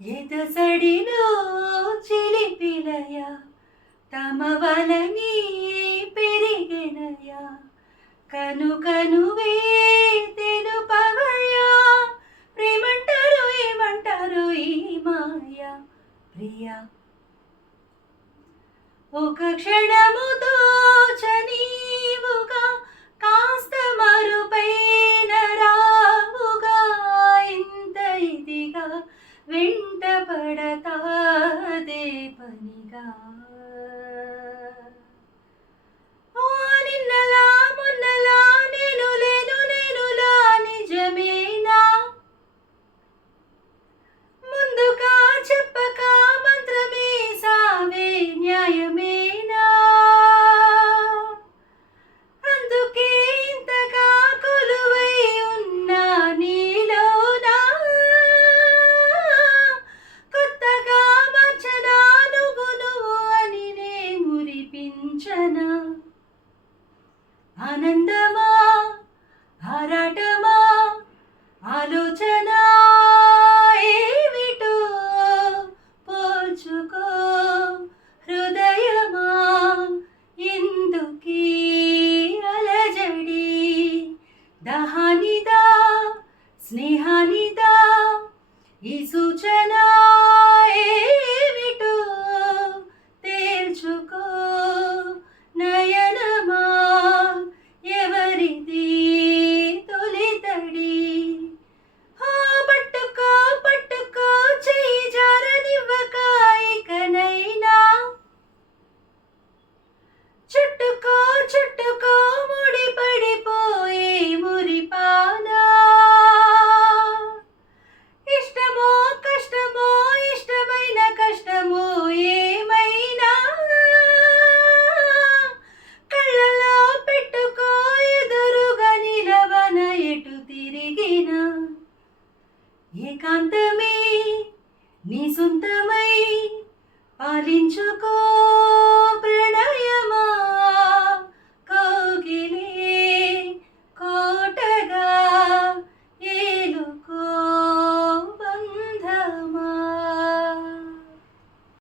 ఎదసడిలో చిలిపిలయ తమ వలని పెరిగెనయ కనుకనువే తెలుపవయా ప్రేమంటారు ఏమంటారు ఈ మాయ ప్రియా ఒక క్షణముతో చనీవుగా కాస్త మరుపైన రావుగా ఇంత ఇదిగా వెంట పడతాదే పనిగా ఓ నిన్నలా మొన్నలా నేను లేను నేనులా నిజమేనా ముందుగా చెప్పక మంత్రమే సావే న్యాయమేనా అందుకే ఇంతగా కొలువై ఉన్నా నీలోనా కొత్తగా మార్చనా నువ్వు అని నే మురిపించనా ఆనందమా ఆరాటమా ఆలోచన ఏమిటో పోల్చుకో హృదయమా ఎందుకీ అలజడి దహానిదా స్నేహానిదా ఈ సూచన ఏమిటో తేల్చుకో నయనమా ఎవరిది తొలితడి పట్టుకో పట్టుకో చెయ్యి జారనివ్వక ఇకనైనా చుట్టుకో చుట్టుకో ముడి పడిపోయే మురిపానా ఇష్టమో కష్టమో ఇష్టమైన కష్టమో ఏమైనా కళ్ళలో పెట్టుకో ఎదురుగా నిలవన ఎటు తిరిగినా ఏకాంతమే నీ సొంతమై పాలించుకో